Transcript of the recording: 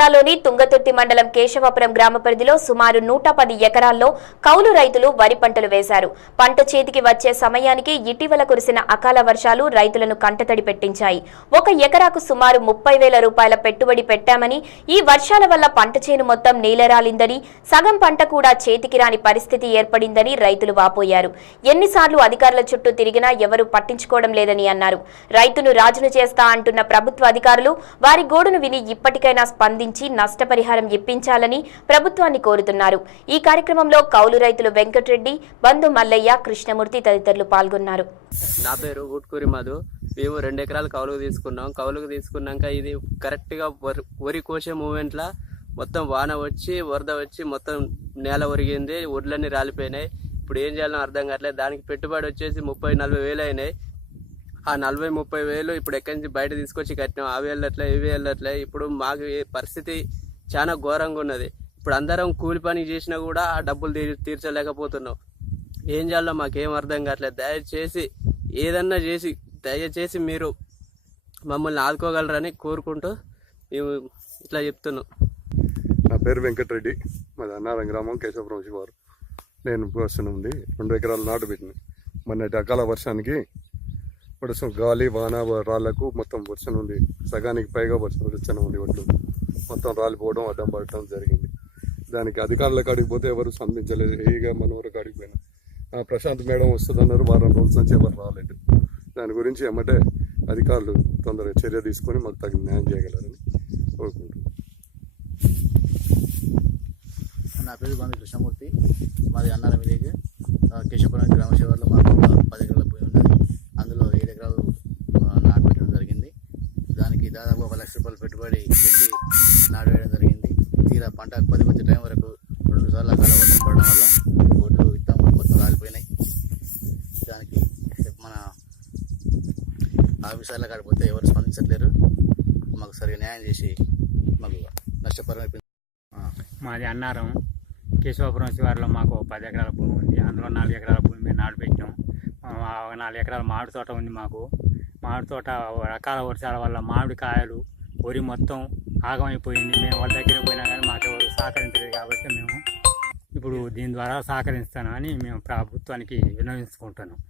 జిల్లాలోని తుంగతుర్తి మండలం కేశవాపురం గ్రామ పరిధిలో సుమారు 110 ఎకరాల్లో కౌలు రైతులు వరి పంటలు వేశారు. పంట చేతికి వచ్చే సమయానికి ఇటీవల కురిసిన అకాల వర్షాలు రైతులను కంటతడి పెట్టించాయి. ఒక ఎకరాకు సుమారు 30,000 రూపాయల పెట్టుబడి పెట్టామని, ఈ వర్షాల వల్ల పంట చేను మొత్తం నేలరాలిందని, సగం పంట కూడా చేతికి రాని పరిస్థితి ఏర్పడిందని రైతులు వాపోయారు. ఎన్నిసార్లు అధికారుల చుట్టూ తిరిగినా ఎవరూ పట్టించుకోవడం లేదని అన్నారు. రైతును రాజును చేస్తా అంటున్న ప్రభుత్వ అధికారులు వారి గోడును విని ఇప్పటికైనా స్పందించి నష్టపరిహారం ఇప్పించాలని ప్రభుత్వాన్ని కోరుతున్నారు. ఈ కార్యక్రమంలో కౌలు రైతులు వెంకటరెడ్డి, బంధు మల్లయ్య, కృష్ణమూర్తి తదితరులు పాల్గొన్నారు. నా పేరు ఊట్కూరి మధు. మేము 2 ఎకరాలు కౌలుకు తీసుకున్నాం. కౌలుకు తీసుకున్నాక ఇది కరెక్ట్గా వరి కోసే మూమెంట్లా మొత్తం వాన వచ్చి వరద వచ్చి మొత్తం నేల ఒరిగింది, ఒడ్లన్నీ రాలిపోయినాయి. ఇప్పుడు ఏం చేయాలో అర్థం కావట్లేదు. దానికి పెట్టుబడి వచ్చేసి 30-40 వేలు అయినాయి. ఆ 40-30 వేలు ఇప్పుడు ఎక్కడి నుంచి బయట తీసుకొచ్చి కట్టినాం. అవి వెళ్ళట్లే, ఇవి వెళ్ళట్లే. ఇప్పుడు మాకు పరిస్థితి చాలా ఘోరంగా ఉన్నది. ఇప్పుడు అందరం కూలి పని చేసినా కూడా ఆ డబ్బులు తీర్చలేకపోతున్నాం. ఏం చేయాలో మాకేం అర్థం కావట్లేదు. దయచేసి ఏదన్నా చేసి దయచేసి మీరు మమ్మల్ని ఆదుకోగలరని కోరుకుంటూ మేము ఇట్లా చెప్తున్నాం. నా పేరు వెంకటరెడ్డి, మాది అన్నారం గ్రామం, కేశవపురం శివారు. నేను పోస్తున్న ఉంది 2 ఎకరాలు నాటు పెట్టిన. మొన్నటి అకాల వర్షానికి వర్షం, గాలి, వాన, రాళ్లకు మొత్తం వర్షం ఉంది. సగానికి పైగా వర్షం ఉంది. ఒడ్లు మొత్తం రాలిపోవడం, అడ్డం పడటం జరిగింది. దానికి అధికారుల కాడికి పోతే ఎవరు స్పందించలేదు. ఏగా మనవరు కాడికి పోయినా ప్రశాంత్ మేడం వస్తుందన్నారు. వారం రోజుల నుంచి ఎవరు రాలేదు. దాని గురించి ఏమంటే అధికారులు తొందరగా చర్య తీసుకొని మాకు తగిన న్యాయం చేయగలరని కోరుకుంటున్నాను. నా పేరు బంధు కృష్ణమూర్తి, మాది అన్నారం విలేజ్, కేశవపురం గ్రామ శివార్లో మాకు 10 ఎకరాల భూమి ఉన్నది. అందులో 7 ఎకరాలు నాటు పెట్టడం జరిగింది. దానికి దాదాపు 1 లక్ష రూపాయలు పెట్టుబడి పెట్టి నాటు వేయడం జరిగింది. తీరా పంట పది వచ్చే టైం వరకు 2 సార్లు అకాల వర్షం పడడం వల్ల ఒడ్లు విత్తనాలు మొత్తం రాలిపోయినాయి. దానికి మన ఆఫీసర్ల కాడిపోతే ఎవరు స్పందించట్లేరు. మాకు సరిగా న్యాయం చేసి మాకు నష్టపరిహారం. మాది అన్నారం కేశవాపురం శివారులో మాకు 10 ఎకరాల భూమి ఉంది. అందులో 4 ఎకరాల భూమి మీద నాటు పెట్టాం. 4 ఎకరాల మామిడి తోట ఉంది మాకు. మామిడి తోట రకాల వర్షాల వల్ల మామిడి కాయలు, వరి మొత్తం ఆగమైపోయింది. మేము వాళ్ళ దగ్గర పోయినా కానీ మాకు ఎవరు సహకరించలేదు. కాబట్టి మేము ఇప్పుడు దీని ద్వారా సహకరిస్తామని మేము ప్రభుత్వానికి విన్నవించుకుంటున్నాం.